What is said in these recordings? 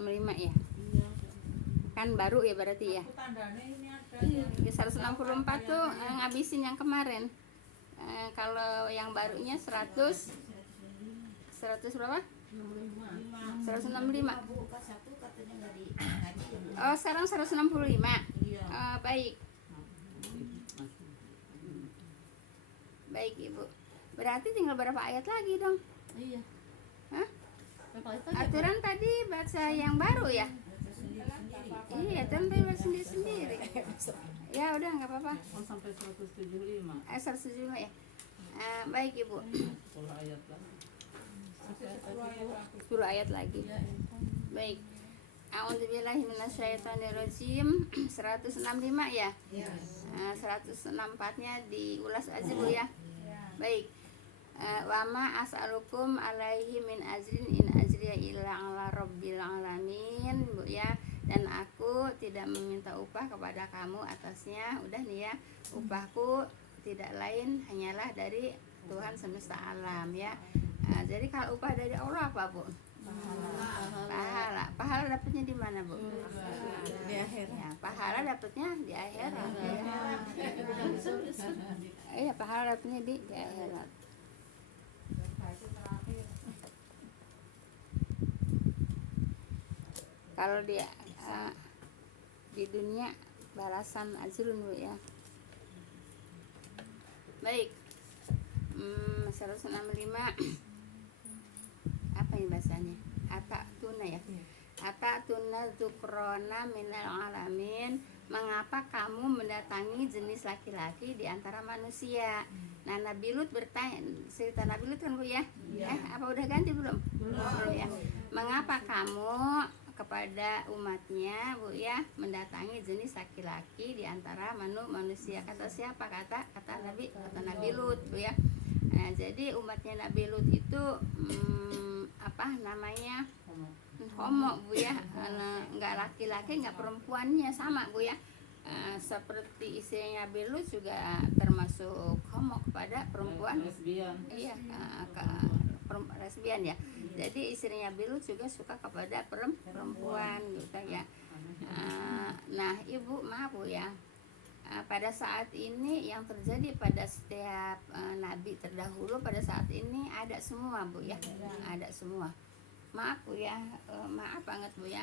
165 ya. Kan baru ya berarti ya. Iya, 164 tuh ngabisin yang kemarin. Kalau yang barunya 100 berapa? 165. Oh, sekarang 165. Baik. Baik, Ibu. Berarti tinggal berapa ayat lagi dong? Iya. Hah? Aturan tadi baca yang baru ya? Iya, tentu baca sendiri-sendiri. Ya udah nggak apa-apa. Sampai 175. 175 ya. Baik Ibu. 10 ayat lah. 10 ayat lagi. Baik. A'udzubillahi minasyaitonirrajim. 165 ya? 164-nya diulas aja Bu ya. Baik. Wa ma as'alukum alaihi min ajrin in ajriya illa ala rabbil alamin Bu ya. Dan aku tidak meminta upah kepada kamu atasnya. Udah nih ya. Upahku tidak lain hanyalah dari Tuhan semesta alam ya. Jadi kalau upah dari Allah apa Bu? Pahala dapatnya di mana Bu? Di akhirat. Ya, pahala dapatnya di akhirat. Iya, pahala dapatnya di akhirat. Kalau di dunia balasan ajrun Bu ya. Baik. 165. Apa ini bahasanya? Ata tuna ya. Ata tuna zukrona minal alamin. Mengapa kamu mendatangi jenis laki-laki di antara manusia? Nah, Nabi Lut bertanya, cerita Nabi Lut kan Bu ya? Apa udah ganti belum? Belum ya. Mengapa kamu kepada umatnya Bu ya mendatangi jenis laki-laki di antara manusia? Kata siapa? Kata Nabi Lut Bu ya. Nah, jadi umatnya Nabi Lut itu apa namanya? Homo Bu ya. Enggak laki-laki, enggak perempuannya sama Bu ya. Seperti istrinya Nabi Lut juga termasuk homo kepada perempuan. Lesbian. Iya, lesbian ya. Jadi istrinya Nabi Lut juga suka kepada perempuan gitu ya. Nah, Ibu maaf Bu ya. Pada saat ini yang terjadi pada setiap nabi terdahulu pada saat ini ada semua Bu ya. Ada semua. Maaf Bu ya. Maaf banget Bu ya.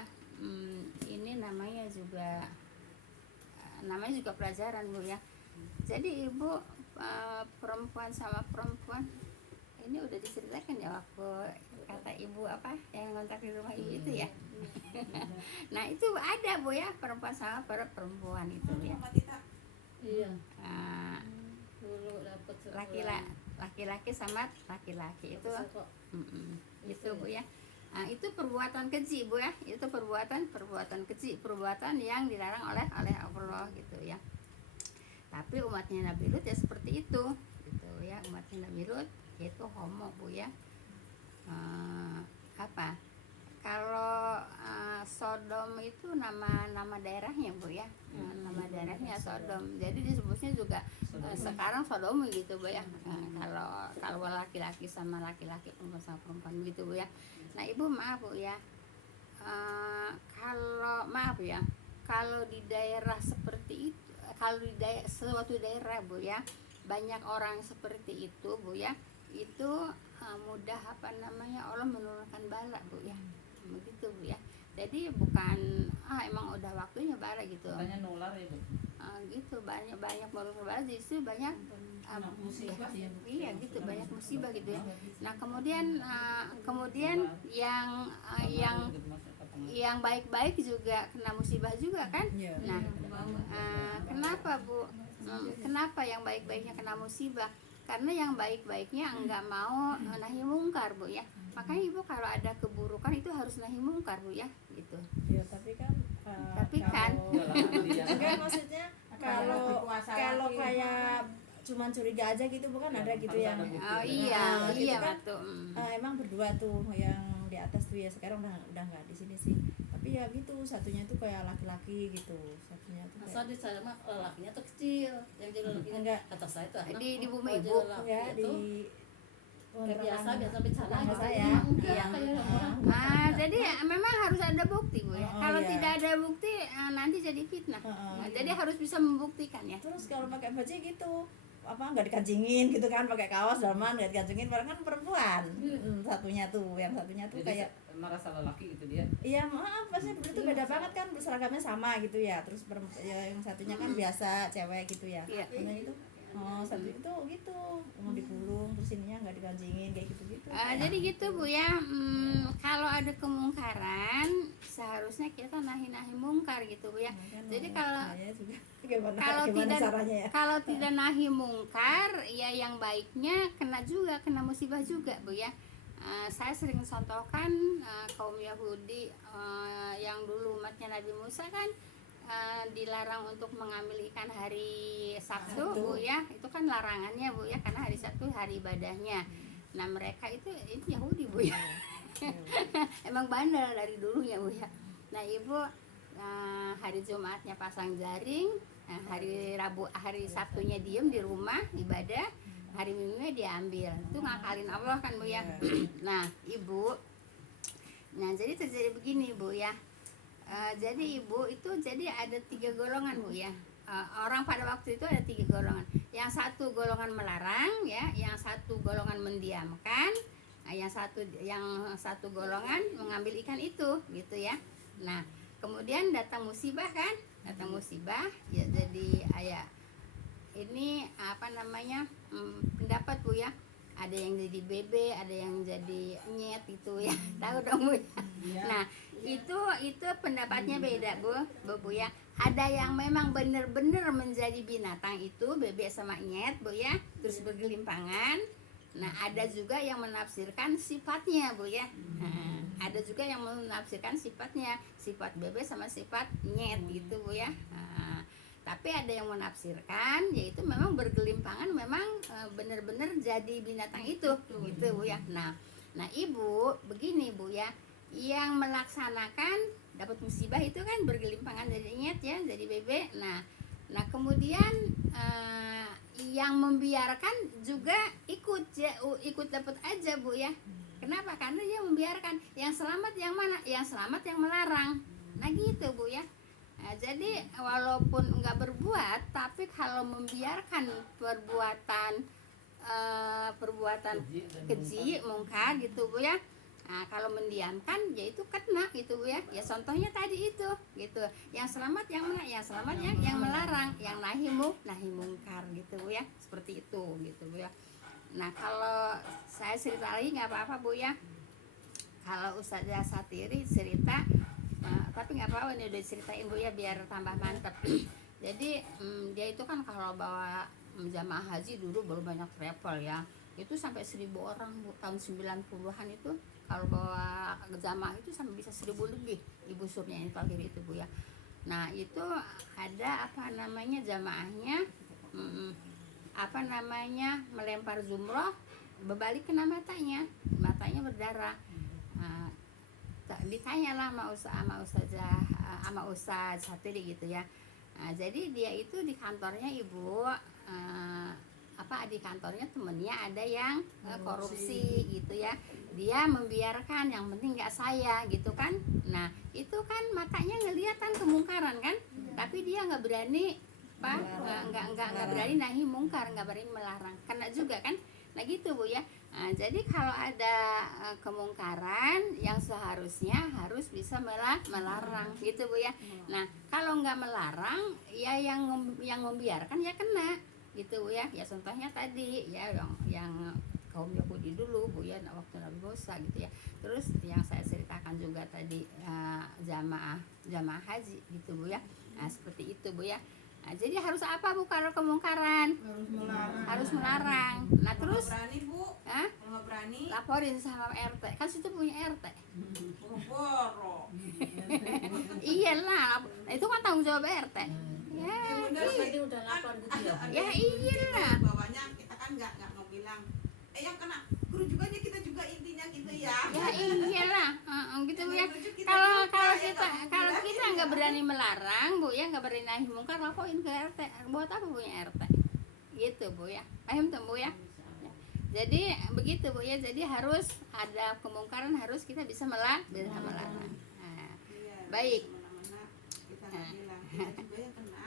Ini namanya juga pelajaran Bu ya. Jadi Ibu perempuan sama perempuan ini udah diceritakan ya waktu kata Ibu apa yang ngontrak di rumah Ibu itu ya. Nah, itu ada Bu ya perempuan sama perempuan itu ya. Iya. Dulu dapat laki-laki sama laki-laki itu. Itu Bu ya. Nah, itu perbuatan keji Bu ya. Itu perbuatan keji, perbuatan yang dilarang oleh Allah gitu ya. Tapi umatnya Nabi Lut ya seperti itu gitu ya. Umatnya Nabi Lut yaitu homo Bu ya. Kalau Sodom itu nama daerahnya Bu ya. Nama daerahnya Sodom. Jadi disebutnya juga sekarang Sodom gitu Bu ya. Kalau laki-laki sama laki-laki, perempuan sama perempuan gitu Bu ya. Nah, Ibu maaf Bu ya. Kalau di daerah seperti itu, kalau di suatu daerah Bu ya, banyak orang seperti itu Bu ya, itu mudah Allah menurunkan bala Bu ya. Begitu Bu ya. Jadi bukan emang udah waktunya bala gitu. Banyak nular ya Bu. Gitu banyak menurunkan bala, justru banyak musibah ya Bu. Iya gitu, banyak musibah gitu ya. Nah, kemudian yang baik-baik juga kena musibah juga kan. Nah, kenapa Bu? Kenapa yang baik-baiknya kena musibah? Karena yang baik-baiknya enggak mau nahi mungkar Bu ya. Makanya Ibu kalau ada keburukan itu harus nahi mungkar Bu ya gitu. Ya, tapi kan enggak, maksudnya kalau kayak cuman curiga aja gitu bukan ada gitu yang iya kan, betul. Emang berdua tuh yang di atas tuh ya, sekarang udah nggak di sini sih, tapi ya gitu satunya tuh kayak laki-laki gitu, satunya tuh kayak asal di saya mah lelakinya tuh kecil, yang jadi lelakinya enggak atas saya tuh Di bumi Ibu ya di biasa bicara tetangga gitu. saya Enggak, yang kayak orang Jadi memang harus ada bukti Bu ya. Oh, Kalau iya. tidak ada bukti nanti jadi fitnah. Nah, jadi harus bisa membuktikan ya. terus kalau pakai baju gitu apa nggak dikancingin gitu kan, pakai kaos dalaman nggak dikancingin, padahal kan perempuan. Satunya tuh, yang satunya tuh jadi kayak merasa lelaki gitu dia. iya maaf pasti itu beda banget kan, seragamnya sama gitu ya, terus ya, yang satunya kan biasa cewek gitu ya. Iya. Nah itu satu itu gitu mau digulung terus ininya nggak dikancingin kayak gitu-gitu. Jadi gitu Bu ya. Kalau ada kemungkaran seharusnya kita nahi-nahi mungkar gitu Bu ya. Makanya Jadi kalau saya juga gimana kalau gimana tidak caranya ya? kalau tidak nahi mungkar ya yang baiknya kena juga, kena musibah juga Bu ya. Saya sering contohkan kaum Yahudi yang dulu umatnya Nabi Musa kan dilarang untuk mengambil ikan hari Sabtu Bu ya. Itu kan larangannya Bu ya, karena hari Sabtu hari ibadahnya. Nah mereka itu Yahudi Bu ya. Emang bandel dari dulunya Bu ya. Nah Ibu hari Jumatnya pasang jaring, hari Sabtunya diem di rumah ibadah, hari Minggunya diambil. Itu ngakalin Allah kan Bu ya. Nah Ibu, nah jadi terjadi begini Bu ya. Jadi Ibu itu jadi ada 3 golongan Bu ya. Orang pada waktu itu ada 3 golongan. Yang satu golongan melarang ya, yang satu golongan mendiamkan, yang satu golongan mengambil ikan itu gitu ya. Nah kemudian datang musibah kan, datang musibah ya, jadi ini apa namanya pendapat Bu ya. Ada yang jadi bebe, ada yang jadi nyet gitu ya. Tahu dong Bu ya. Nah itu pendapatnya beda Bu ya. Ada yang memang benar-benar menjadi binatang itu bebek sama nyet Bu ya, terus bergelimpangan. Nah ada juga yang menafsirkan sifatnya Bu ya. Ada juga yang menafsirkan sifatnya, sifat bebek sama sifat nyet gitu Bu ya. Tapi ada yang menafsirkan yaitu memang bergelimpangan, memang benar-benar jadi binatang itu gitu Bu ya. Nah Ibu begini Bu ya, yang melaksanakan dapat musibah itu kan bergelimpangan jadi nyet ya, jadi bebek. Nah kemudian yang membiarkan juga ikut dapat aja Bu ya. Kenapa? Karena dia membiarkan. Yang selamat yang mana? Yang selamat yang melarang. Nah gitu Bu ya. Nah, jadi walaupun enggak berbuat, tapi kalau membiarkan perbuatan keji, mungkar gitu Bu ya. Nah, kalau mendiamkan ya itu kena gitu Bu ya. Ya contohnya tadi itu gitu. Yang selamat yang mana? Yang selamat yang melarang, yang nahi mungkar gitu Bu ya. Seperti itu gitu Bu ya. Nah, kalau saya cerita lagi nggak apa-apa Bu ya. Kalau Ustazah Satiri cerita tapi nggak apa-apa ini udah ceritain Bu ya biar tambah mantep. Jadi dia itu kan kalau bawa jamaah haji dulu baru banyak travel ya, itu sampai 1.000 orang Bu. Tahun 90-an itu kalau bawa jamaah itu sampai bisa 1.000 lebih Ibu Surnya ini terakhir itu Bu ya. Nah itu ada apa namanya jamaahnya melempar jumroh, berbalik kena matanya berdarah. Ditanyalah sama Ustaz Satiri gitu ya. Jadi dia itu di kantornya Ibu di kantornya temennya ada yang korupsi gitu ya. Dia membiarkan, yang penting nggak saya gitu kan. Nah itu kan matanya ngeliat kan kemungkaran kan, tapi dia nggak berani nggak berani nahi mungkar, nggak berani melarang, kena juga kan. Nah gitu Bu ya. Nah, jadi kalau ada kemungkaran yang seharusnya harus bisa melarang gitu Bu ya. Nah kalau nggak melarang ya yang membiarkan ya kena gitu Bu ya. Ya contohnya tadi ya yang kaum Yahudi dulu Bu ya, waktu Nabi Musa gitu ya. Terus yang saya ceritakan juga tadi jamaah haji gitu Bu ya. Nah seperti itu Bu ya. Nah, jadi harus apa Bu kalau kemungkaran? Harus melarang. Nah terus berani Bu, nggak berani laporin sama RT, kan situ punya RT. boro-boro. Iyalah, itu kan tanggung jawab RT. Ya, Berarti udah lapor gitu ya. ya iyalah. Bawahnya kita kan nggak mau bilang yang kena kru juga aja, kita juga intinya gitu ya. Ya iyalah, gitu Bu ya. Kita Kalau kita nggak berani melarang Bu ya, nggak berani nahi mungkar, laporin ke RT. Buat apa punya RT? Gitu Bu ya. Paham tuh Bu ya? Jadi begitu Bu ya. Jadi harus ada kemungkaran, harus kita bisa melarang. Nah, Iya, baik. semena-mena kita nggak bilang, kita juga yang kena.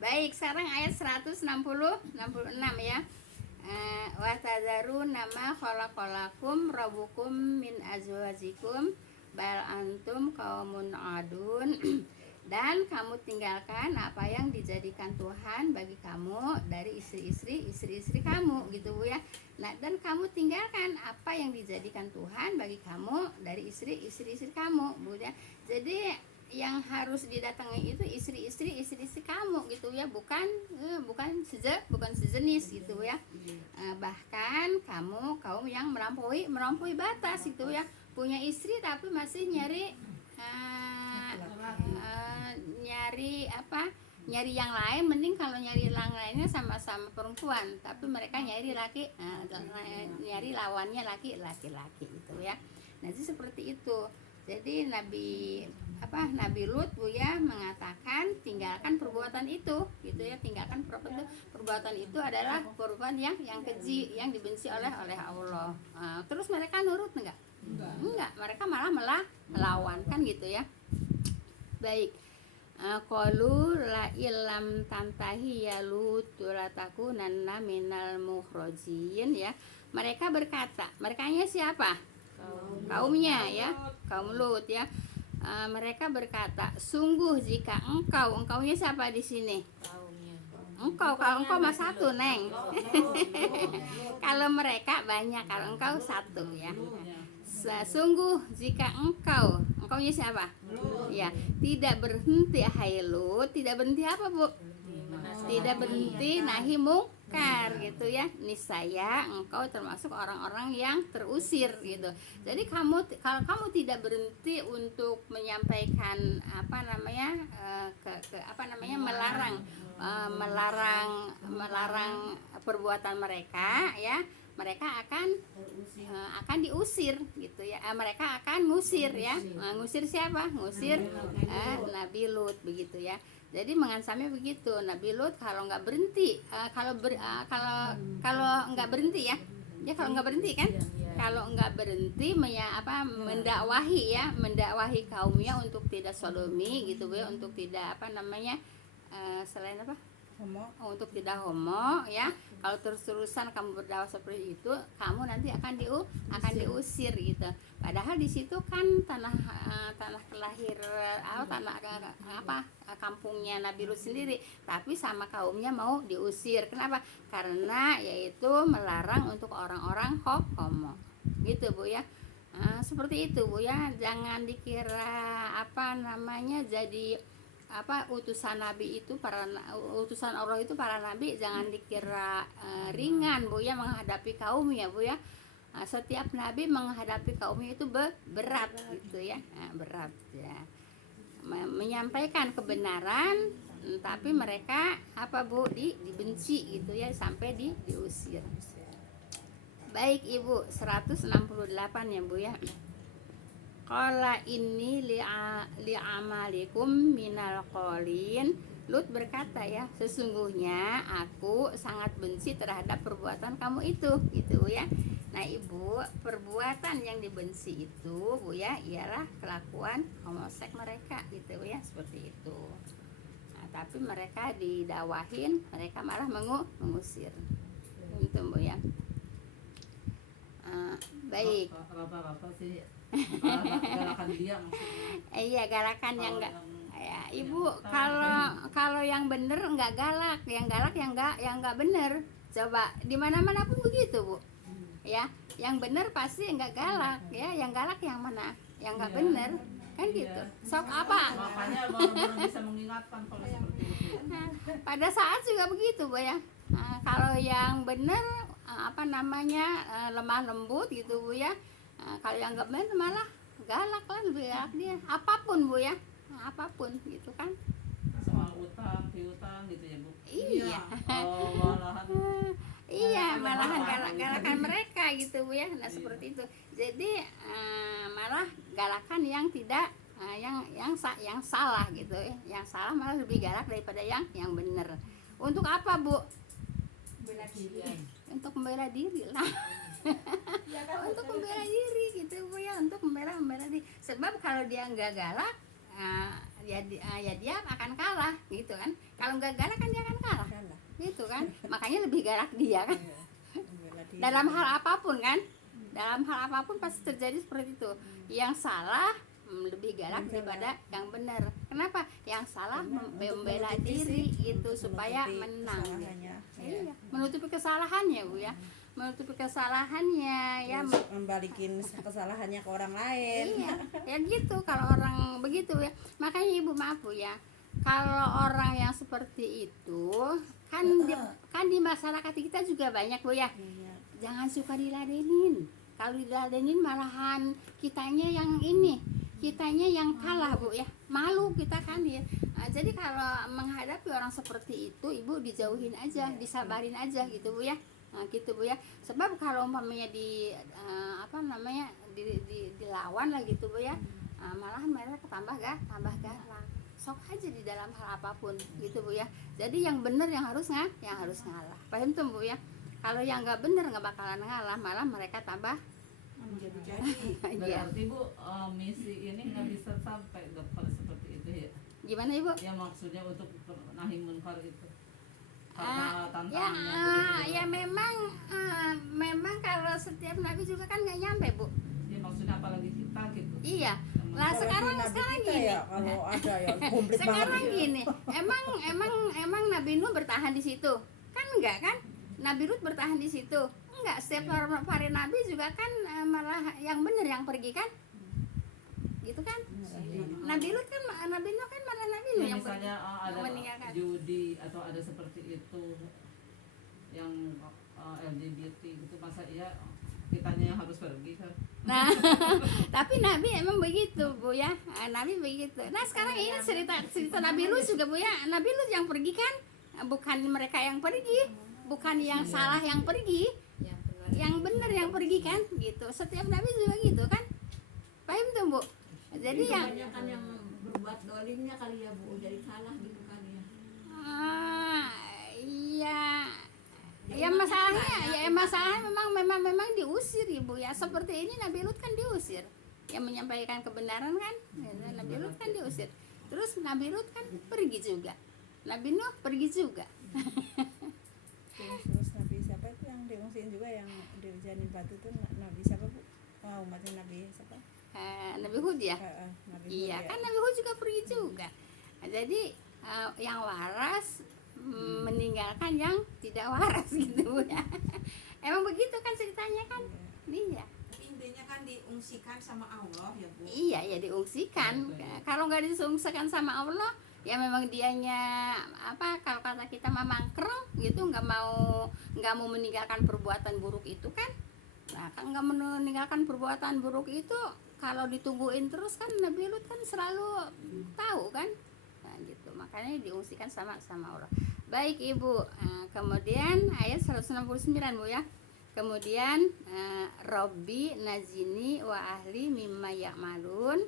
Baik, sekarang ayat 166 ya. Wa tadzaru nama khalaqalakum rabbukum min azwajikum bal antum qaumun adun. Dan kamu tinggalkan apa yang dijadikan Tuhan bagi kamu dari istri-istri kamu gitu Bu ya. Nah, dan kamu tinggalkan apa yang dijadikan Tuhan bagi kamu dari istri-istri kamu Bu ya. Jadi yang harus didatangi itu istri kamu gitu ya, bukan sejenis gitu ya. Bahkan kamu kaum yang melampaui batas gitu ya, punya istri tapi masih nyari nyari yang lain. Mending kalau nyari yang lainnya sama-sama perempuan tapi mereka nyari nyari lawannya laki-laki gitu ya. Nanti seperti itu. Jadi Nabi Lut Bu ya mengatakan tinggalkan perbuatan itu gitu ya, tinggalkan perbuatan itu adalah perbuatan yang keji, yang dibenci oleh Allah. Terus mereka nurut enggak? Mereka malah melawan kan gitu ya. Baik. Qalu la illam tantahi ya Lut latakunanna minal mukhrajin ya. Mereka berkata, merekanya siapa? Kaumnya ya, kaum Lut ya. Mereka berkata, sungguh jika engkaunya siapa di sini? Kalau engkau mah satu Neng. Kalau mereka banyak, kalau engkau satu ya. Sungguh jika engkaunya siapa? Ya, tidak berhenti hai Lut, tidak berhenti apa Bu? Tidak berhenti nahi mungkar gitu ya. Niscaya engkau termasuk orang-orang yang terusir gitu. Jadi kalau kamu tidak berhenti untuk menyampaikan melarang perbuatan mereka ya, mereka akan diusir gitu ya. Mereka akan ngusir ya. Ngusir siapa? Ngusir Nabi Lut begitu ya. Jadi mengansamnya begitu. Nabi Lut kalau nggak berhenti, kalau nggak berhenti ya, kalau nggak berhenti kan, kalau nggak berhenti mendakwahi kaumnya untuk tidak sodomi gitu ya, untuk tidak selain untuk tidak homo ya. Kalau terus-terusan kamu berdakwah seperti itu, kamu nanti akan diusir gitu. Padahal di situ kan tanah kampungnya Nabi Lut sendiri, tapi sama kaumnya mau diusir. Kenapa? Karena yaitu melarang untuk orang-orang homo gitu Bu ya. Seperti itu Bu ya. Jangan dikira jadi utusan Nabi itu, utusan Allah itu para nabi, jangan dikira ringan Bu ya menghadapi kaumnya Bu ya. Setiap nabi menghadapi kaumnya itu berat gitu ya. Berat ya. Menyampaikan kebenaran tapi mereka Bu dibenci gitu ya, sampai diusir. Baik Ibu, 168 ya Bu ya. Qala inni li'amalikum minal qalin. Lut berkata ya, sesungguhnya aku sangat benci terhadap perbuatan kamu itu gitu ya. Nah Ibu, perbuatan yang dibenci itu Bu ya ialah kelakuan homoseks mereka gitu ya, seperti itu. Nah, tapi mereka didakwahin, mereka malah mengusir. Itu Bu ya. Baik. Apa sih? Galakan dia maksudnya. Iya, galakan yang enggak ya Ibu. Kalau yang bener enggak galak, yang galak yang enggak bener. Coba di mana-mana pun begitu Bu. Ya, yang bener pasti enggak galak ya, yang galak yang mana? Yang enggak bener. Kan gitu. Sok apa? Makanya baru bisa mengingatkan kalau seperti itu. Pada saat juga begitu Bu ya. Kalau yang bener lemah lembut gitu Bu ya. Kalau yang enggak bener malah galak lah, lebih galak dia. Apapun Bu ya. Apapun gitu kan. Soal utang, piutang gitu ya Bu. Iya. Iya, malahan galak-galakan mereka gitu Bu ya. Nah, seperti itu. Jadi malah galakan yang tidak yang salah gitu ya. Yang salah malah lebih galak daripada yang benar. Untuk apa Bu? untuk membela diri lah. Ya kan, Untuk membela diri gitu Bu ya, untuk membela diri. Sebab kalau dia nggak galak, ya dia akan kalah gitu kan. Kalau nggak galak kan dia akan kalah kalah. gitu kan. Makanya lebih galak dia kan. Iya, membela diri. Dalam hal apapun kan, dalam hal apapun pasti terjadi seperti itu. Yang salah lebih galak daripada yang benar. Kenapa? Yang salah membela diri itu supaya menang. Kesalahannya. Iya, menutupi kesalahannya Bu ya, menutupi kesalahannya ya. Terus membalikin kesalahannya ke orang lain. Iya, ya gitu kalau orang begitu ya. Makanya Ibu maaf Bu ya, kalau orang yang seperti itu kan di masyarakat kita juga banyak Bu ya. Iya. Jangan suka diladenin. Kalau diladenin malahan kitanya yang ini, kitanya yang kalah Bu ya. Malu kita kan ya. Jadi kalau menghadapi orang seperti itu Ibu dijauhin aja, disabarin aja gitu Bu ya. Gitu Bu ya. Sebab kalau umpamanya dilawan lah gitu Bu ya. Malahan mereka tambah galak. Sok aja di dalam hal apapun gitu Bu ya. Jadi yang benar yang harus ngalah. Paham tuh Bu ya? Kalau yang nggak benar nggak bakalan ngalah, malah mereka tambah Jadi Iya. Berarti Bu, misi ini nggak bisa sampai dokter seperti itu ya? Gimana Ibu? Ya maksudnya untuk nahi munkar itu Ya, karena tantangannya begitu. ya memang kalau setiap nabi juga kan nggak nyampe Bu. Ya maksudnya apalagi kita gitu. Iya. Lah Apalagi sekarang Nabi kita gini. ya, kalau ada ya komplit Sekarang banget. gini, emang Nabi Nuh bertahan di situ? Kan enggak kan? Nabi Lut bertahan di situ? Enggak, setiap para nabi juga kan malah yang benar yang pergi kan? Gitu kan? Nabi Lut kan Nabi Nuh kan malah Nabi Nuh Ya, yang misalnya pergi, yang meninggalkan. judi atau ada seperti itu yang LGBT gitu, masa iya kitanya yang harus pergi kan? Nah, tapi Nabi emang begitu Bu ya. Nabi begitu. Nah sekarang ini cerita Nabi Lut juga Bu ya. Nabi Lut yang pergi kan, bukan mereka yang pergi, bukan yang salah yang pergi, yang benar yang pergi kan, gitu. Setiap Nabi juga gitu kan. Paham tuh Bu? Jadi yang Kebanyakan yang berbuat dolimnya kali ya Bu, jadi salah gitu kali ya. iya. Ya masalahnya memang diusir Ibu ya. Seperti ini Nabi Lut kan diusir. Yang menyampaikan kebenaran kan, Nabi Lut kan diusir. Terus Nabi Lut kan pergi juga. Nabi Nuh pergi juga. Terus Nabi siapa itu yang diungsiin juga, yang dihujanin batu tuh Nabi siapa Bu? Umatnya Nabi siapa? Nabi Hud ya. Nabi Iya Hud, ya. kan Nabi Hud juga pergi juga. Nah, jadi yang waras meninggalkan yang tidak waras gitu Bu ya. Emang begitu kan ceritanya kan? Iya. tapi intinya kan diungsikan sama Allah ya Bu. Iya ya diungsikan. Kalau nggak diungsikan sama Allah, ya memang dianya kalau kata kita mamangkreng gitu, nggak mau meninggalkan perbuatan buruk itu kan. Nah kan nggak meninggalkan perbuatan buruk itu, kalau ditungguin terus kan Nabi Lut kan selalu tahu kan. Nah gitu, makanya diungsikan sama Allah. Baik Ibu. Kemudian ayat 169 Bu ya. Kemudian Robbi najini wa ahli mimma ya'malun.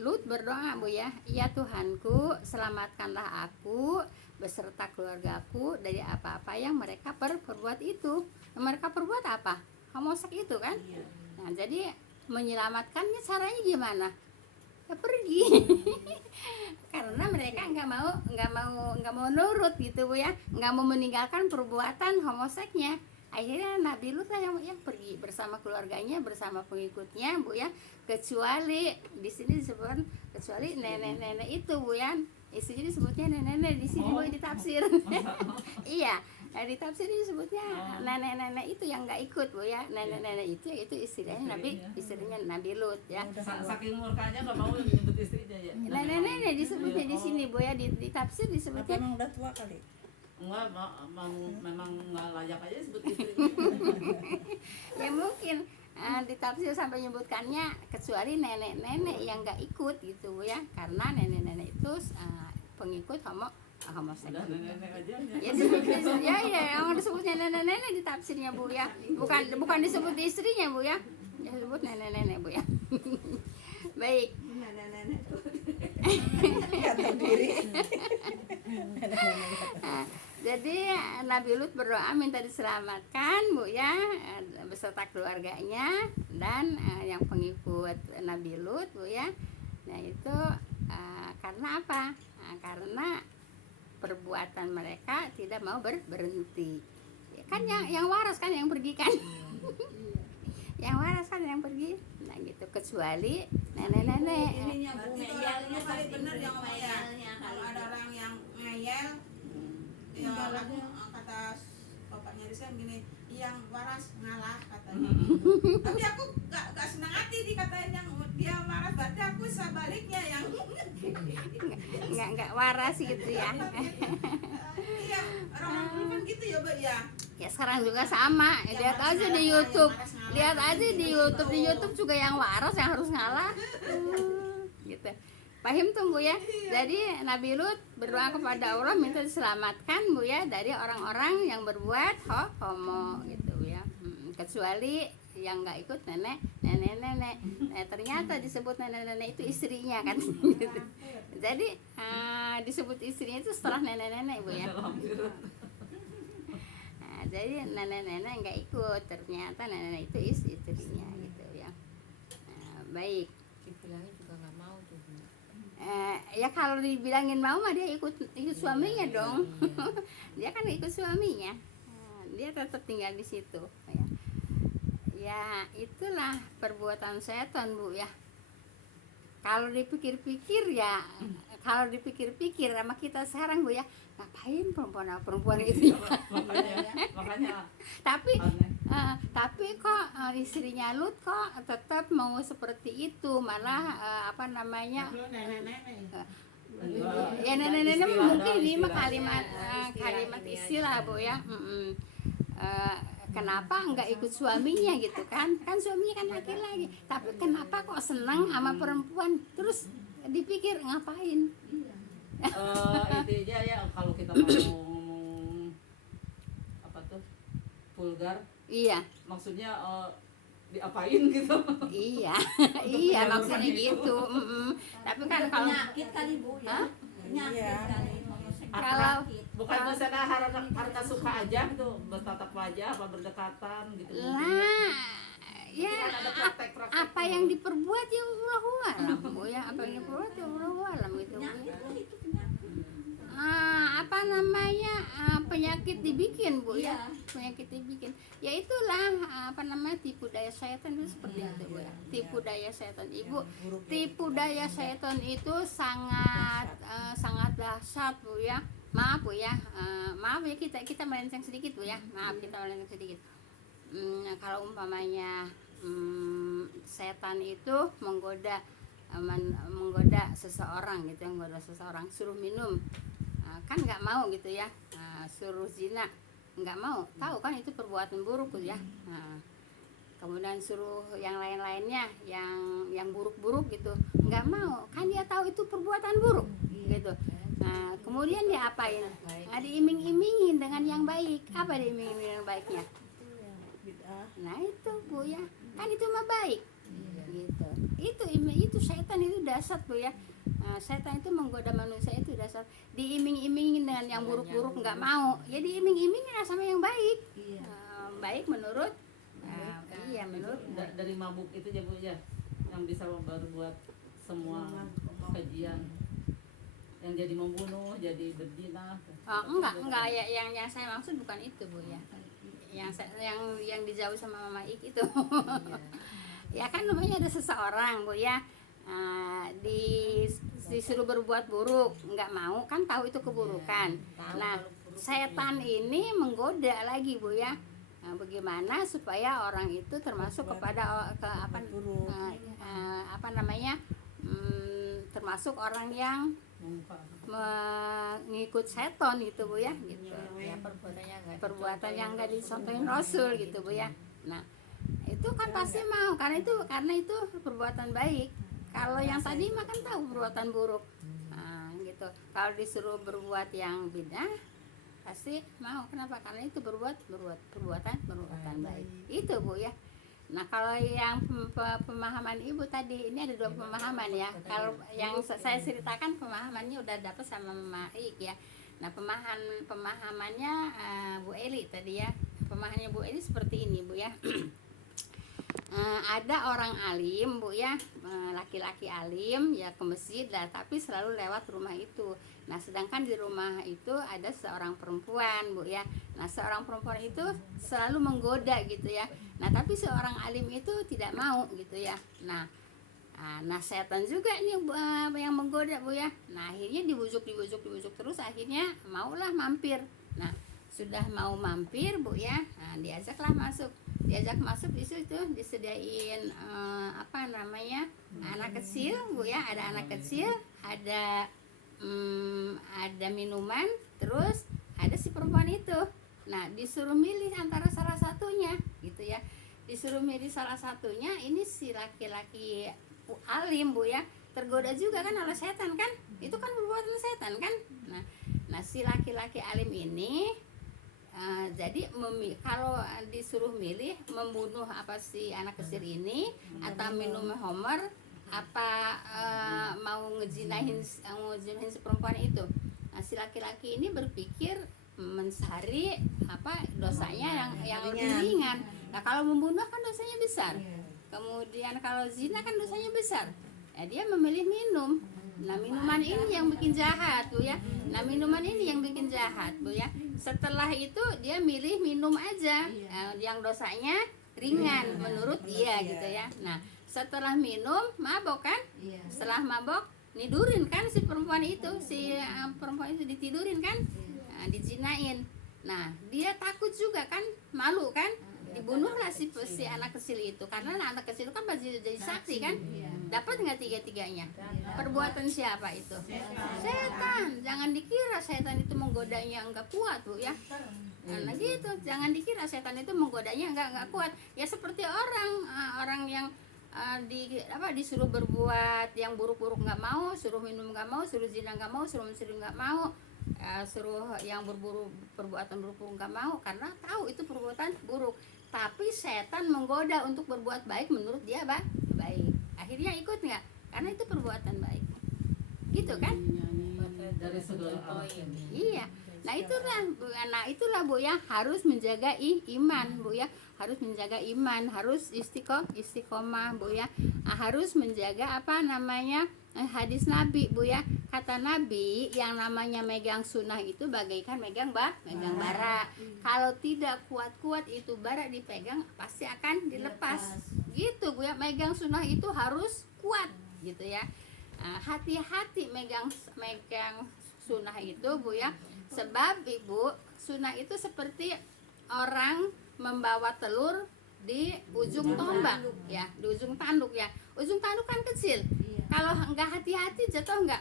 Lut berdoa Bu ya, ya Tuhanku selamatkanlah aku beserta keluargaku dari apa-apa yang mereka perbuat itu. Mereka perbuat apa? Homoseks itu kan. Nah jadi menyelamatkannya caranya gimana? Ya pergi. Karena mereka nggak mau nurut gitu Bu ya, nggak mau meninggalkan perbuatan homoseksnya. Akhirnya Nabi Lut lah yang pergi bersama keluarganya, bersama pengikutnya Bu ya. Kecuali di sini disebut kecuali nenek-nenek itu Bu ya. Istrinya disebutnya nenek-nenek di sini Bu ditafsir. Iya. Nah, di tafsir disebutnya nenek-nenek itu yang nggak ikut Bu ya. Nenek-nenek itu istrinya Nabi Lut ya. Saking murkanya nggak mau nyebut istrinya ya. Nenek-nenek disebutnya di sini Bu ya, di tafsir Apa disebutnya. emang udah tua kali? Enggak, memang nggak layak aja sebut istrinya. Ya mungkin di tafsir sampai nyebutkannya kecuali nenek-nenek yang nggak ikut gitu Bu ya. Karena nenek-nenek itu pengikut homoseks. Udah nenek-nenek aja Ya disebutnya yang disebutnya nenek-nenek di tafsirnya Bu ya. Bukan disebut istrinya Bu ya. Disebut nenek-nenek Bu ya. Baik. Nenek-nenek tuh. Nggak tahu diri. Jadi Nabi Lut berdoa minta diselamatkan Bu ya, beserta keluarganya dan yang pengikut Nabi Lut Bu ya. Nah itu karena apa? Karena perbuatan mereka tidak mau berhenti. Ya, kan yang waras kan yang pergi kan. Yang waras kan yang pergi. Nah gitu, kecuali nenek-nenek. Ininya Bu Berarti itu ngeyelnya orangnya kali pasti bener yang ngomong ya. ngeyelnya Kalau kali. ada orang yang ngeyel, ya aku kata bapaknya Risa gini, yang waras ngalah katanya. Tapi aku gak senang hati dikatain yang dia marah, berarti aku sebaliknya yang Nggak waras gitu ya. iya, orang dulu kan gitu ya Mbak ya. Ya sekarang juga sama. Lihat aja di YouTube. Lihat aja di YouTube juga yang waras yang harus ngalah. Gitu. Paham tuh Bu ya. Jadi Nabi Lut berdoa kepada Allah minta diselamatkan Bu ya dari orang-orang yang berbuat homo gitu ya. Kecuali yang nggak ikut nenek. Nah, ternyata disebut nenek itu istrinya kan. Gitu. Jadi disebut istrinya itu setelah nenek Bu ya. Nah, jadi nenek nggak ikut, ternyata nenek itu istrinya gitu ya. Baik. Dibilangin juga nggak mau tuh Bu. Ya kalau dibilangin mau mah dia ikut suaminya dong. Dia kan ikut suaminya. Dia tetap tinggal di situ ya. Ya itulah perbuatan setan Bu ya. Kalau dipikir-pikir ya, kalau dipikir-pikir sama kita sekarang Bu ya, ngapain perempuan gitu ya. makanya Tapi aneh. tapi kok istrinya Lut kok tetap mau seperti itu, malah apa namanya? Ya nenek-nenek mungkin ini mah kalimat kalimat istilah Bu ya. Kenapa enggak ikut suaminya gitu kan suaminya kan laki-laki, tapi kenapa kok senang sama perempuan, terus dipikir ngapain. Intinya ya kalau kita mau ngomong apa tuh vulgar, Iya maksudnya diapain gitu. iya iya maksudnya gitu. Tapi kan kalau Penyakit kali Bu ya. Penyakit Iya. kali. Kalau- Bukan misalnya harta suka aja gitu, bertatap wajah apa berdekatan gitu. lah ya Kan ada praktek-praktek apa yang diperbuat ya Allahu alam Bu ya, apa yang diperbuat ya Allahu alam gitu Bu Penyakit ya. lah itu penyakit. Apa namanya penyakit dibikin Bu ya, Iya. penyakit dibikin ya itulah apa namanya tipu daya setan itu seperti itu Bu ya, tipu daya setan Ibu. Tipu daya setan itu sangat sangat dahsyat Bu ya. Maaf Bu ya, maaf ya kita melenceng sedikit Bu ya, maaf kita melenceng sedikit. Kalau umpamanya setan itu menggoda seseorang gitu, menggoda seseorang suruh minum, kan nggak mau gitu ya, suruh zina nggak mau, tahu kan itu perbuatan buruk gitu ya. Kemudian suruh yang lain-lainnya yang buruk-buruk gitu nggak mau, kan dia tahu itu perbuatan buruk gitu. Kemudian dia apain? Diiming-imingin dengan yang baik. Apa diiming-imingin yang baiknya? Nah itu Bu ya, kan itu mah baik gitu. Itu setan itu dasar Bu ya. Setan itu menggoda manusia itu dasar, diiming-imingin dengan yang buruk-buruk nggak mau, ya diiming-imingin sama yang baik. Baik menurut iya menurut Dari mabuk itu ya Bu ya, yang bisa berbuat semua kejian, yang jadi membunuh, jadi berzina. enggak ya, yang saya maksud bukan itu Bu ya. Yang dijauh sama Mama Ik itu. Ya kan namanya ada seseorang Bu ya, disuruh berbuat buruk nggak mau, kan tahu itu keburukan. Nah setan ini menggoda lagi Bu ya. Bagaimana supaya orang itu termasuk kepada apa namanya, termasuk orang yang mengikut seton gitu Bu ya, gitu ya, perbuatan yang nggak dicontohin Rasul gitu Bu ya. Nah itu kan pasti mau, karena itu perbuatan baik. Kalau yang tadi mah kan tahu perbuatan buruk, gitu. Kalau disuruh berbuat yang bid'ah pasti mau. Kenapa? Karena itu perbuatan baik itu Bu ya. Nah kalau yang pemahaman Ibu tadi, ini ada dua pemahaman ya. Kalau yang saya ceritakan pemahamannya udah dapat sama Mama Ik ya. Nah, pemahamannya Bu Eli tadi ya. Pemahamannya Bu Eli seperti ini, Bu ya. Ada orang alim, Bu ya, laki-laki alim ya ke masjid lah, tapi selalu lewat rumah itu. Nah, sedangkan di rumah itu ada seorang perempuan, Bu ya. Nah, seorang perempuan itu selalu menggoda gitu ya. Nah, tapi seorang alim itu tidak mau gitu ya. Nah, setan juga nih yang menggoda, Bu ya. Nah, akhirnya dibujuk terus, akhirnya maulah mampir. Nah, sudah mau mampir, Bu ya. Nah, diajak masuk di situ, disediain anak kecil, Bu ya. Ada anak kecil, ada minuman, terus ada si perempuan itu. Nah, disuruh milih antara salah satunya gitu ya. Disuruh milih salah satunya, ini si laki-laki alim, Bu ya, tergoda juga kan oleh setan kan. Itu kan perbuatan setan kan. Nah, si laki-laki alim ini jadi kalau disuruh milih membunuh apa si anak kecil ini atau minum homer apa mau ngejinahin si perempuan itu. Nah, si laki-laki ini berpikir mencari dosanya yang lebih ringan. Nah, kalau membunuh kan dosanya besar. Kemudian kalau zina kan dosanya besar. Ya, dia memilih minum. Nah, minuman ini yang bikin jahat, Bu ya. Bu ya. Setelah itu dia milih minum aja, yang dosanya ringan menurut dia gitu ya. Nah, setelah minum mabok kan? Setelah mabok nidurin kan si perempuan itu, ditidurin kan? Nah, dijinain. Nah, dia takut juga kan, malu kan? Dibunuhlah si anak kecil itu, karena anak kecil itu kan pasti jadi saksi kan. Dapat nggak tiga-tiganya? Perbuatan siapa itu? Setan. Jangan dikira setan itu menggodanya enggak kuat, Bu ya. Nah gitu, jangan dikira setan itu menggodanya enggak kuat. Ya seperti orang yang disuruh berbuat yang buruk-buruk nggak mau, suruh minum nggak mau, suruh zina nggak mau, suruh mencuri nggak mau, suruh yang perbuatan buruk nggak mau, karena tahu itu perbuatan buruk. Tapi setan menggoda untuk berbuat baik menurut dia baik. Akhirnya ikut nggak? Karena itu perbuatan baik. Gitu kan? Dari segala arah. Iya. Nah itulah Bu ya, harus menjaga iman, Bu ya. Harus menjaga iman, harus istiqomah, Bu ya. Harus menjaga hadis Nabi, Bu ya. Kata Nabi, yang namanya megang sunnah itu bagaikan megang bara. Kalau tidak kuat-kuat itu bara dipegang pasti akan dilepas. Gitu, Bu ya. Megang sunnah itu harus kuat gitu ya. Hati-hati megang sunnah itu, Bu ya. Sebab Ibu, sunnah itu seperti orang membawa telur di ujung tombak ya, di ujung tanduk ya. Ujung tanduk kan kecil. Kalau enggak hati-hati jatuh enggak?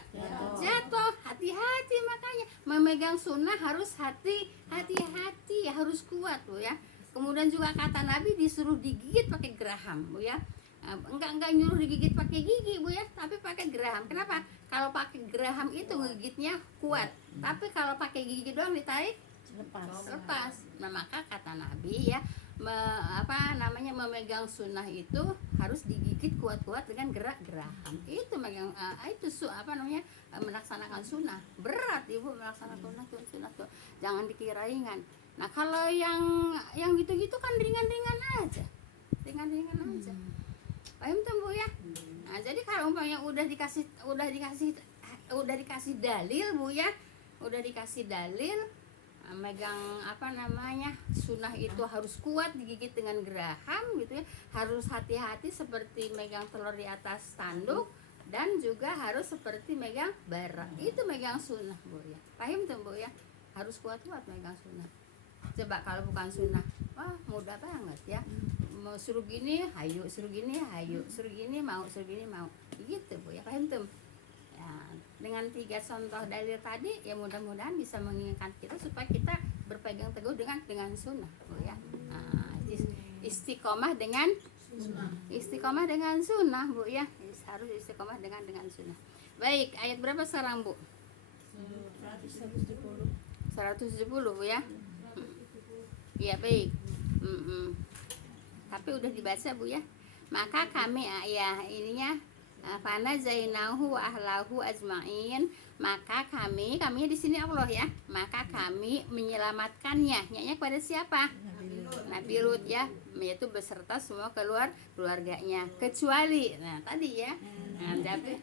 Jatuh. Hati-hati, makanya memegang sunnah harus hati-hati, harus kuat, Bu ya. Kemudian juga kata Nabi disuruh digigit pakai geraham, Bu ya. Enggak nyuruh digigit pakai gigi, Bu ya, tapi pakai geraham. Kenapa? Kalau pakai geraham itu ngegigitnya kuat. Tapi kalau pakai gigi doang ditarik lepas. Nah, maka kata Nabi ya, memegang sunnah itu harus digigit kuat-kuat dengan geraham. Itu megang melaksanakan sunnah. Berat, Ibu, melaksanakan sunnah tuh. Jangan dikira ringan. Nah, kalau yang gitu-gitu kan ringan-ringan aja. Paham tuh, Bu ya? Nah, jadi kalau umpamanya udah dikasih dalil, Bu ya. Udah dikasih dalil megang sunnah itu harus kuat, digigit dengan geraham gitu ya. Harus hati-hati seperti megang telur di atas tanduk, dan juga harus seperti megang bara. Itu megang sunnah, Bu ya. Paham tuh, Bu ya? Harus kuat-kuat megang sunnah. Coba kalau bukan sunnah, wah mudah banget ya. Mau suruh gini, hayu, suruh gini, hayu, suruh gini mau, gitu, Bu ya. Paham tuh? Ya, dengan 3 contoh dalil tadi ya mudah-mudahan bisa mengingatkan kita supaya kita berpegang teguh dengan sunnah, Bu ya. Istiqomah dengan sunnah, Bu ya. Harus istiqomah dengan sunnah. Baik, ayat berapa sekarang, Bu? 170, Bu ya. Iya, baik. Tapi udah dibaca, Bu ya. Maka kami ininya fana zainahu wa ahlahu ajma'in, maka kami di sini Allah ya, maka kami menyelamatkannya. Nya kepada siapa? Nabi Lut ya, yaitu beserta semua keluarganya, kecuali nah tadi ya, tapi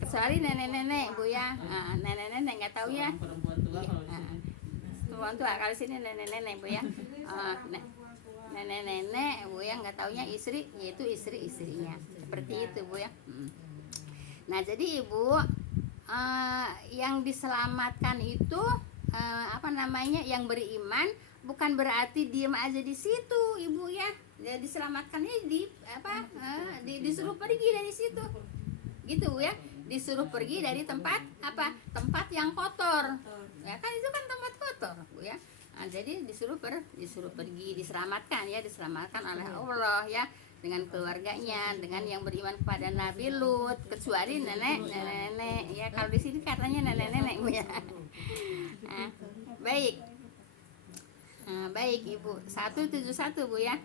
kecuali nenek-nenek Bu ya. Nenek-nenek nggak tahu ya, Perempuan tua Iya, kalau di sini. perempuan tua kalau sini nenek-nenek Bu ya. Nenek-nenek Bu ya, nggak taunya istri, yaitu istri-istrinya, seperti itu Bu ya. Nah jadi Ibu, yang diselamatkan itu apa namanya, yang beriman, bukan berarti diem aja di situ Ibu ya. Ya diselamatkannya disuruh pergi dari situ gitu Bu ya, disuruh pergi dari tempat tempat yang kotor ya kan, itu kan tempat kotor Bu ya. Nah, jadi disuruh pergi, diselamatkan oleh Allah ya, dengan keluarganya, dengan yang beriman kepada Nabi Lut, kecuali nenek ya. Kalau di sini katanya nenek Bu ya. Baik. Baik Ibu, 171 Bu ya.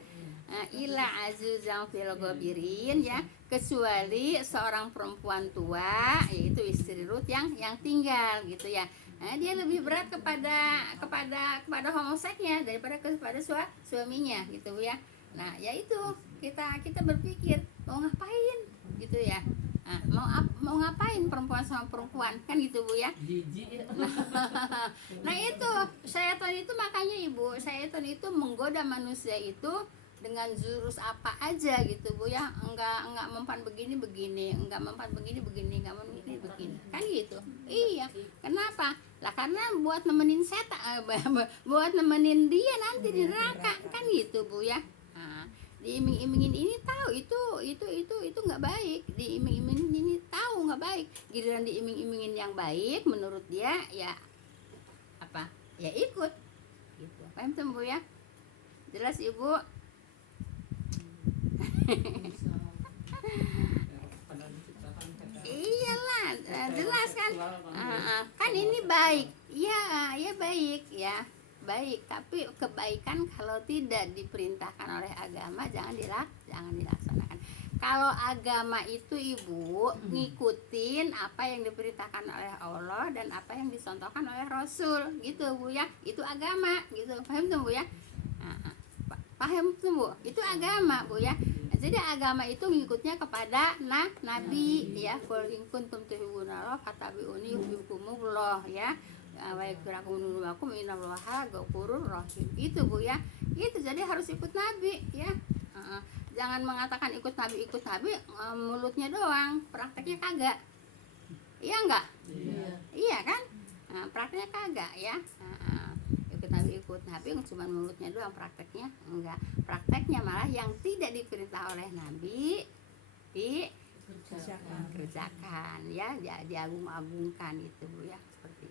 Ila azuzang fil ghabirin ya, kecuali seorang perempuan tua, yaitu istri Lut yang tinggal gitu ya. Dia lebih berat kepada homoseksnya daripada kepada suaminya gitu ya. Nah yaitu kita berpikir mau ngapain gitu ya. Mau ngapain perempuan sama perempuan kan gitu Bu ya. Jijik ya. Nah itu syaitan itu, makanya Ibu, syaitan itu menggoda manusia itu dengan jurus apa aja gitu Bu ya. Enggak mempan begini, enggak mempan begini, enggak mempan begini kan gitu. Iya, kenapa? Lah karena buat nemenin setan, buat nemenin dia nanti di neraka kan gitu Bu ya. Diiming-imingin ini tahu itu nggak baik, diiming-imingin ini tahu nggak baik, giliran diiming-imingin yang baik menurut dia ya apa ya ikut gitu. Paham tuh Bu ya, jelas Ibu? Iyalah, jelas kan. Kan ini baik ya baik ya, baik, tapi kebaikan kalau tidak diperintahkan oleh agama jangan dilaksanakan. Kalau agama itu Ibu ngikutin apa yang diperintahkan oleh Allah dan apa yang dicontohkan oleh Rasul gitu Bu ya, itu agama gitu. Paham tuh Bu ya? Paham tuh Bu, itu agama Bu ya. Jadi agama itu ngikutnya kepada nabi ya. Qul in kuntum tuhibbunallah fattabi'uni yuhibbukumullah ya. Wa yaghfirlakum dzunubakum innallaha ghafurur rahim. Itu Bu ya. Itu jadi harus ikut nabi ya. Jangan mengatakan ikut nabi mulutnya doang, prakteknya kagak. Iya enggak? Iya kan? Prakteknya kagak ya. Ikut nabi cuma mulutnya doang, prakteknya enggak. Prakteknya malah yang tidak diperintah oleh nabi dikerjakan ya, diagung-agungkan itu Bu ya, seperti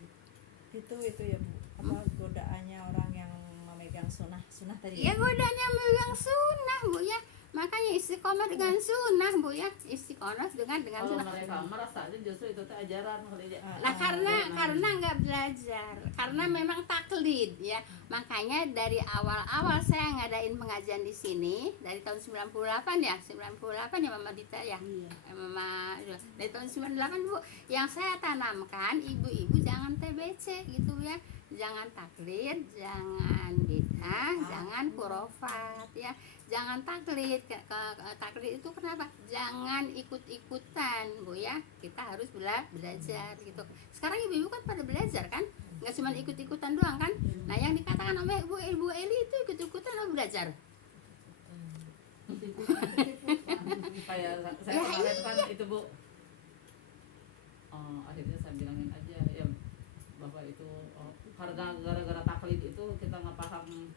itu. Itu ya Bu, apa godaannya orang yang memegang sunnah tadi Ya godaannya memegang sunnah Bu ya, makanya istiqomah dengan sunnah Bu ya, istiqomah dengan Kalau sunnah. mereka merasa justru itu ajaran kali ya. Nah karena nggak belajar, karena memang taklid ya. Makanya dari awal saya ngadain pengajian di sini dari tahun 98 ya Mama Dita ya. Mama dari tahun 98 Bu, yang saya tanamkan ibu-ibu jangan TBC gitu ya. Jangan taklid, jangan bid'ah, jangan khurafat ya. Jangan taklid. Taklid itu kenapa? Jangan ikut-ikutan Bu ya. Kita harus belajar gitu. Sekarang ibu-ibu kan pada belajar kan? Nggak cuma ikut-ikutan doang kan? Nah yang dikatakan oleh Ibu Eli itu ikut-ikutan atau belajar? Kayak saya kemarin kan itu Bu, akhirnya saya bilangin aja ya Bapak itu karena gara-gara taklid itu kita nggak paham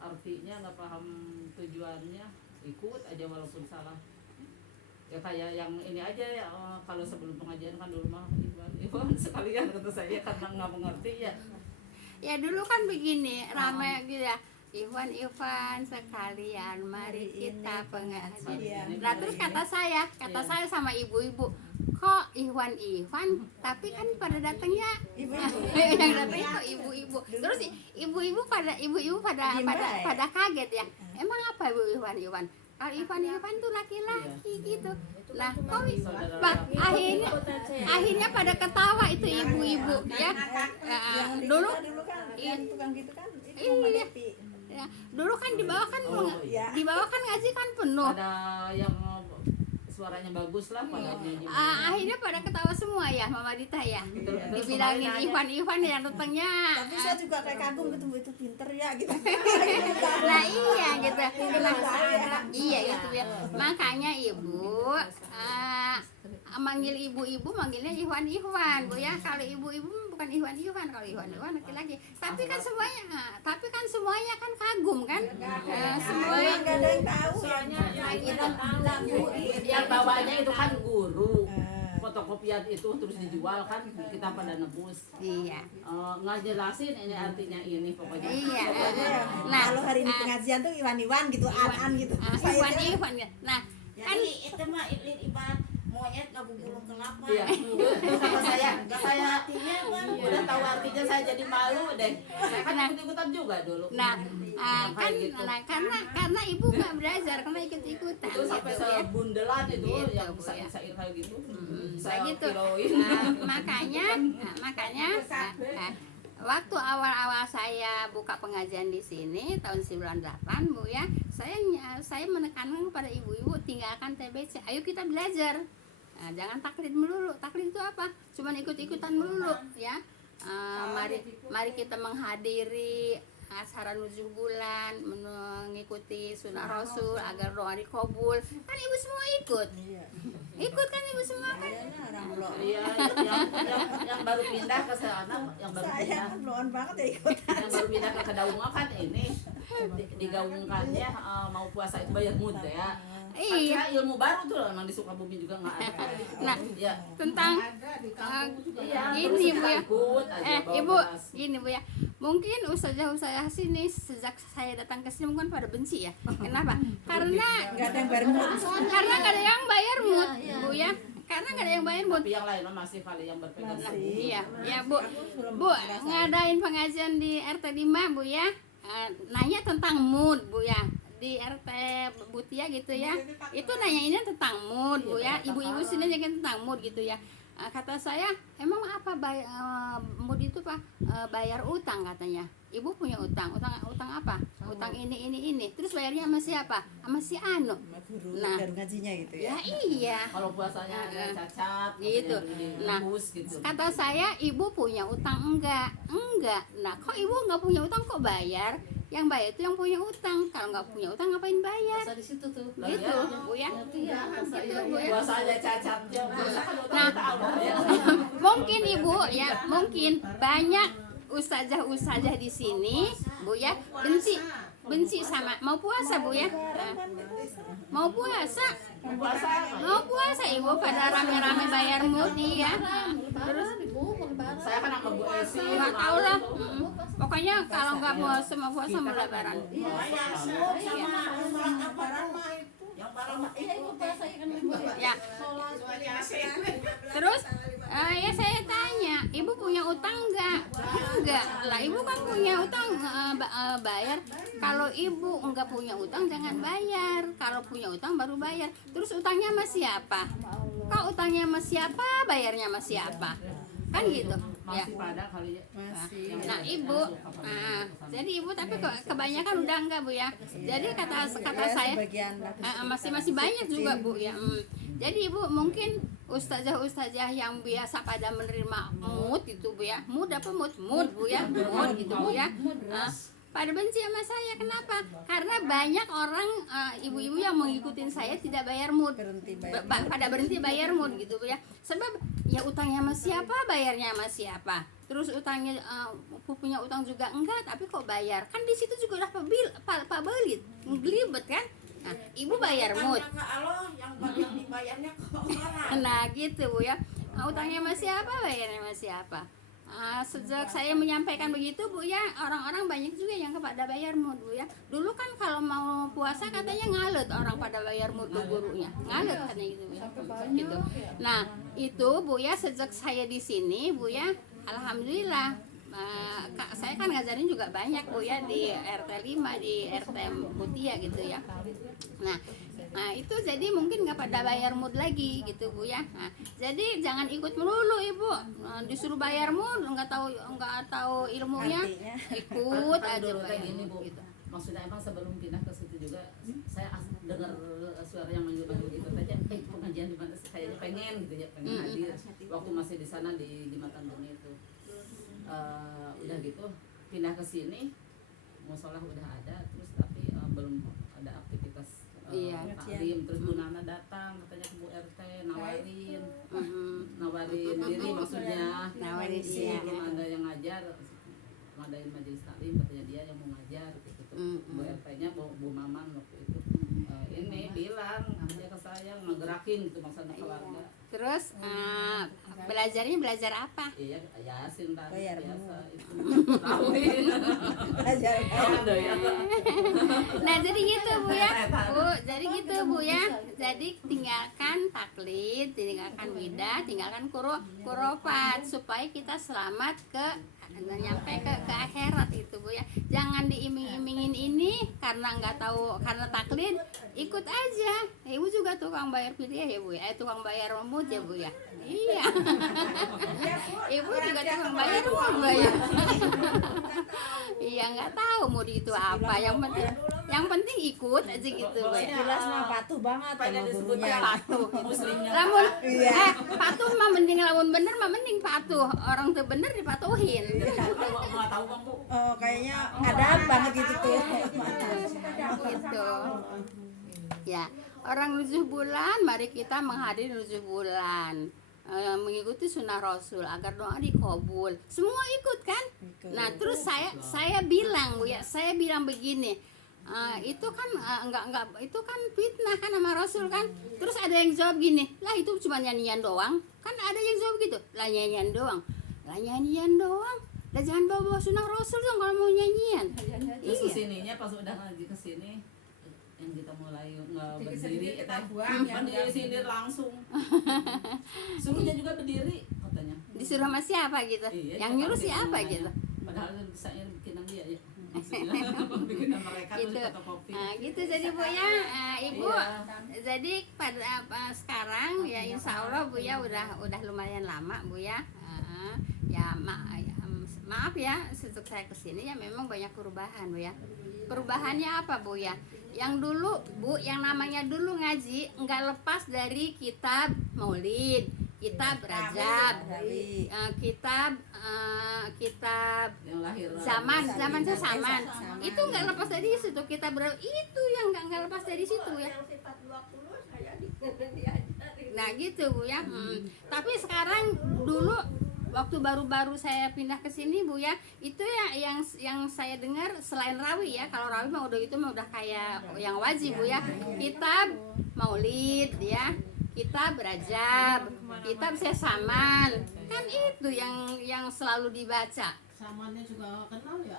artinya, nggak paham tujuannya, ikut aja walaupun salah. Ya kayak yang ini aja ya, kalau sebelum pengajian kan dulu mah Iwan sekalian kata saya karena nggak mengerti ya. Ya dulu kan begini ramai gitu ya, Iwan sekalian mari kita pengajian. Nah terus kata saya sama ibu-ibu, kok Iwan tapi kan pada datangnya yang datangnya kok ibu-ibu. Terus ibu-ibu pada kaget ya, emang apa Bu Iwan? Kalau Iwan tuh laki-laki gitu. Nah, cuma kok di- Pak, akhirnya pada ketawa itu ibu-ibu ya. yang di Dulu kita dulu kan yang tukang gitu kan itu Iya. Mama Depi. ya, dulu kan di bawah kan iya. di bawah kan ngaji kan penuh. Ada yang suaranya bagus lah pada nyanyi. Akhirnya pada ketawa semua ya Mama Dita ya. Terus Dibilangin kemarin Ivan yang datangnya. Tapi saya juga kayak kagum gitu, itu pinter ya gitu. Nah iya gitu. Saya. Iya gitu ya. Makanya ibu manggil ibu-ibu manggilnya Iwan Bu ya. Kalau ibu-ibu bukan Iwan, kalau Iwan laki-laki. Tapi kan semuanya kan kagum kan. Semuanya Nggak ada yang tahu ya. soalnya yang bawahnya itu kan guru. Fotokopian itu terus dijual kan kita pada nebus. iya. Ngejelasin ini artinya ini pokoknya. Iya. Pokoknya Nah, Kalau hari ini pengajian tuh Iwan gitu, an gitu. Iwan ya. Nah, kan Jadi itu mah ibarat monyet nggak bergulung kelapa. iya. Terus sama saya Artinya kan udah tahu artinya saya jadi malu deh. Saya kan ikut-ikutan juga dulu. nah Yang kan kayak gitu. nah, karena ibu nggak belajar karena ikut-ikutan Itu sampai gitu ya. sebundelan itu Gitu, yang Bu, ya. sair kayak gitu. Nah, Saya gitu. kiloin. Makanya waktu awal-awal saya buka pengajian di sini tahun 98 Bu ya, saya menekankan kepada ibu-ibu tinggalkan TBC. Ayo kita belajar. Nah, jangan taklid melulu. Taklid itu apa? Cuman ikut-ikutan melulu ya. Mari kita menghadiri acara nuzul bulan, mengikuti sunnah Rasul agar doa dikabul. Kan ibu semua ikut. Iya. Ikut kan ibu semua kan? Kayaknya orang belum. Iya, yang baru pindah ke sana, yang baru Saya pindah, kan belum banget ya ikut. yang baru pindah ke Kedaungan kan ini digaungkannya mau puasa itu bayar mud ya. Iya. Kan ilmu baru tuh emang di Sukabumi juga nggak ada. Nah, Ya. tentang Ada di kampung juga. Iya, Gini, terus Bu, ya. ikut aja bawa Ibu, beras. gini Bu ya. Mungkin ustazah sini sejak saya datang ke sini mungkin pada benci ya. Kenapa? Karena Nggak ada yang bareng. nggak ada yang bayar mood, Bu ya. Karena nggak ada yang bayar mood. Tapi yang lain mah masih kali yang berpegang Masih. teguh. Iya, ya Bu. Bu, ngadain pengajian di RT 5 Bu ya. Nanya tentang mood Bu ya. Di RT Butia gitu ya. Itu nanyainnya tentang mood Bu ya. Ibu-ibu sini nanya tentang mood gitu ya. Kata saya, emang apa mood itu Pak? Bayar utang katanya. Ibu punya utang apa? Utang ini. Terus bayarnya sama siapa? Sama si Anu. Sama guru Nah. baru ngajinya gitu Ya ya. iya. Kalau puasanya ada cacat, Gitu. Nah, nah, gitu. Kata saya, ibu punya utang enggak? Nah, kok ibu nggak punya utang kok bayar? Yang bayar itu yang punya utang. Kalau nggak punya utang ngapain bayar? di situ tuh. Lah, Gitu, ya. Bu ya. Gitu, Bu ya. Puasanya cacat, puasa kan utang Nah. tahu ya. Mungkin ibu ya, mungkin banyak ustazah di sini, Bu ya, benci sama mau puasa Bu ya. Mau puasa. Mau puasa ibu pada rame-rame bayar mudi ya. Terus Saya kan sama Bu Esi. nggak tahu lah. Pokoknya kalau nggak puasa mau puasa mau lebaran. Yang barang iya ibu puasa kan Ya. Terus ya saya tanya, ibu punya utang enggak? Enggak. Lah ibu kan punya utang bayar. Kalau ibu enggak punya utang jangan bayar. Kalau punya utang baru bayar. Terus utangnya sama siapa? Kok utangnya sama siapa? Bayarnya sama siapa? Kan gitu. Ya. Masih pada kali ya. Masih. Nah ibu, jadi ibu tapi kebanyakan udah enggak Bu ya. Jadi kata Ya, saya sebagian masih banyak juga Bu ya. Jadi ibu mungkin ustazah yang biasa pada menerima mood itu Bu ya. Mood apa mood Bu ya. Mood gitu Bu ya. Pada benci sama saya kenapa? Karena banyak orang ibu-ibu yang mengikutin saya tidak bayar mood. berhenti bayar. Pada berhenti bayar mood gitu Bu ya. Sebab ya utangnya sama siapa, bayarnya sama siapa. Terus utangnya punya utang juga enggak, tapi kok bayar? Kan di situ juga udah Pak Belit, ngelibet kan? Nah, ibu bayar mood. Ke Allah yang dibayarnya ke orang. Nah, gitu Bu ya. Utangnya sama siapa, bayarnya sama siapa? Sejak saya menyampaikan begitu Bu ya, orang-orang banyak juga yang kepada bayar mood Bu ya. Dulu kan kalau mau puasa katanya ngalet orang pada bayar mood ke gurunya. Ngalet katanya gitu Bu ya. Gitu. Nah, itu Bu ya sejak saya di sini Bu ya, alhamdulillah saya kan ngajarin juga banyak Bu ya di RT 5, di RT Mutia gitu ya. Nah, Nah itu jadi mungkin nggak pada bayar mood lagi gitu Bu ya. Nah, jadi jangan ikut melulu Ibu. Nah, disuruh bayar mood nggak tahu ilmunya, Artinya. ikut aja Dulu kayak bayar gini mood Bu, gitu. maksudnya emang sebelum pindah ke situ juga saya dengar suara yang manggil-manggil gitu aja, pengajian di mana sih? Kayaknya pengen gitu ya, pengen hadir waktu masih di sana di Matandoni itu. Udah gitu pindah ke sini, musola udah ada, terus tapi belum ada aktivitas Iya. taklim. Terus Bu Nana datang katanya ke Bu RT nawarin Mhm. diri, maksudnya Nawarin sih iya. belum ada yang ngajar, ngadain majelis taklim, katanya dia yang mau ngajar gitu tuh. Bu RT-nya Bu Maman waktu itu ini bilang dia ke saya ngegerakin gitu maksudnya keluarga. Terus belajarnya belajar apa? Iya, Yasin tadi Bayar biasa mu. itu. Rawin. Ajar Ada ya. Nah jadi gitu Bu ya, Bu. Jadi gitu Bu ya. Jadi tinggalkan taklid, tinggalkan widah, tinggalkan kurofat supaya kita selamat nyampe ke akhirat itu Bu ya. Jangan diiming-imingin ini karena nggak tahu, karena taklid ikut aja. Ibu juga tukang bayar fidyah ya Bu ya, tukang bayar mood ya Bu ya. Iya. Ibu juga tukang bayar mood Bu ya. Iya nggak tahu mood itu apa. Yang penting ikut aja gitu Bu ya. jelas mah patuh banget Pengen sama disebut gurunya. Patuh. muslimnya. Lamun Iya. patuh mah mending lamun bener mah mending patuh. Orang tuh bener dipatuhin. Mau tahu Bang Bu? Oh, kayaknya adab banget gitu tuh. Gitu. Ya, orang 7 bulan, mari kita menghadiri 7 bulan. Mengikuti sunnah Rasul agar doa dikabul. Semua ikut kan? Ikut. Nah, terus saya bilang Bu ya, saya bilang begini. Itu kan enggak itu kan fitnah kan sama Rasul kan. Terus ada yang jawab gini, lah itu cuma nyanyian doang. Kan ada yang jawab gitu, lah nyanyian doang. Lah nyanyian doang. Lah jangan bawa sunnah Rasul dong kalau mau nyanyian. Terus Iya. kesininya pas udah ngaji kesini yang kita mulai Sedikit-sedikit berdiri kita kita buang yang sindir langsung. Suruhnya juga berdiri katanya. Disuruh sama siapa gitu? Iya, Yang kita nyuruh bikin siapa namanya. gitu? Padahal saya bikinan dia ya. Maksudnya bikinan mereka terus Gitu. fotokopi. Gitu jadi Bu ya, Ibu. Iya. Jadi pada sekarang ya insya Allah Bu ya udah lumayan lama Bu ya. Ya maaf ya sejak saya kesini ya memang banyak perubahan Bu ya. Perubahannya apa Bu ya? Yang dulu Bu, yang namanya dulu ngaji nggak lepas dari kitab maulid, kitab rajab, kitab Yang lahir zaman saya saman. Itu nggak lepas dari situ, kita itu yang nggak lepas dari situ ya. Nah gitu Bu ya. Tapi sekarang dulu waktu baru-baru saya pindah ke sini Bu ya, itu ya yang saya dengar selain rawi ya, kalau rawi mah udah kayak yang wajib Bu ya. Kitab maulid ya, kitab rajab, kitab sesaman. Kan itu yang selalu dibaca. Samannya juga kenal ya.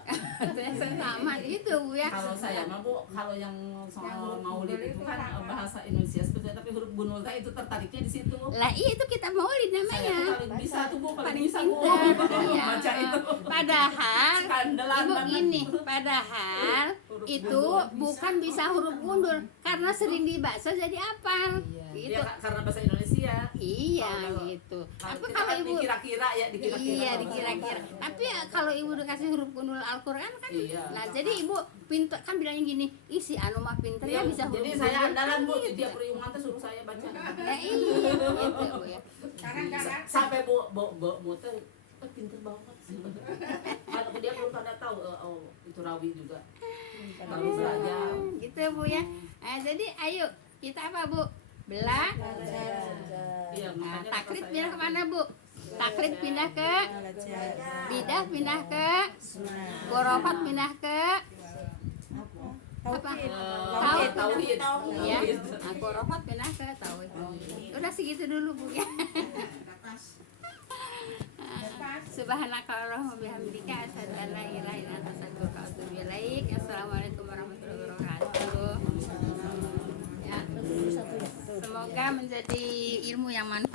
Sesaman itu Bu ya. Kalau saya mah Bu, kalau yang soal maulid itu kan bahasa Indonesia sebetulnya, tapi huruf bunul itu tertariknya di situ. Lah iya itu kitab maulid Saya namanya. tuh paling bisa tuh Bu, paling Paling bisa Bu pintar. Iya. baca itu. Padahal Skandalan Ibu banget. gini, padahal Huruf itu gundul. bukan bisa huruf gundul karena sering dibaca jadi hafal. Gitu. Iya, karena bahasa Indonesia. Iya Kalau- gitu. Kalau Tapi kita kalau kan Ibu dikira-kira ya, dikira-kira. iya dikira-kira. Tapi ya, kalau Ibu dikasih huruf gundul Al-Qur'an kan. Iya. Nah, jadi Ibu pinter kan bilangnya gini, "Ih si Anu mah pinter ya bisa huruf Jadi gundul." saya andalan Bu, Gitu. tiap riungan tuh suruh saya baca. Ya iya gitu Bu ya. Kadang-kadang Sampai Bu tuh pinter banget sih. Kalau dia belum pada tahu itu rawi juga. Baru belajar. Gitu Bu ya. Nah, jadi ayo kita apa Bu? Iya, Nah, makanya takrib kata pindah saya, kemana Bu? Takrib pindah ke bidah, pindah ke gorofat, pindah ke apa? tauhid. Ya, nah, gorofat pindah ke tauhid. Udah segitu dulu Bu ya. Subhanakallahumma bihamdika asyhadu an la ilaha illa anta astaghfiruka wa atubu ilaik. Assalamualaikum warahmatullahi wabarakatuh. Ya. Semoga menjadi ilmu yang manfaat.